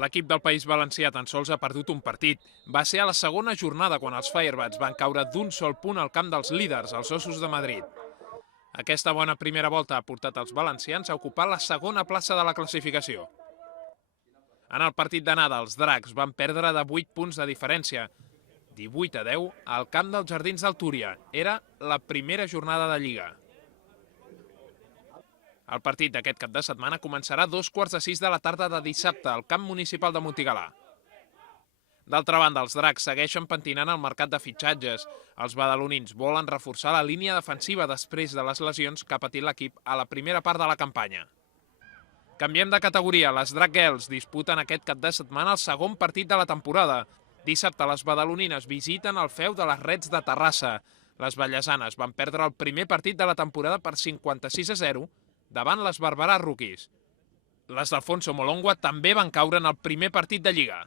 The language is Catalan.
L'equip del País Valencià tan sols ha perdut un partit. Va ser a la segona jornada quan els Firebats van caure d'un sol punt al camp dels líders, els Ossos de Madrid. Aquesta bona primera volta ha portat els valencians a ocupar la segona plaça de la classificació. En el partit d'anada, els Dracs van perdre de 8 punts de diferència, 18-10, al camp dels Jardins del Túria. Era la primera jornada de Lliga. El partit d'aquest cap de setmana començarà a 2:45 de la tarda de dissabte al camp municipal de Montigalà. D'altra banda, els Dracs segueixen pentinant el mercat de fitxatges. Els badalonins volen reforçar la línia defensiva després de les lesions que ha patit l'equip a la primera part de la campanya. Canviem de categoria. Les Drac Girls disputen aquest cap de setmana el segon partit de la temporada. Dissabte les badalonines visiten el feu de les Reds de Terrassa. Les vallesanes van perdre el primer partit de la temporada per 56-0 davant les Barberà Rookies. Les d'Alfonso Molongua també van caure en el primer partit de Lliga.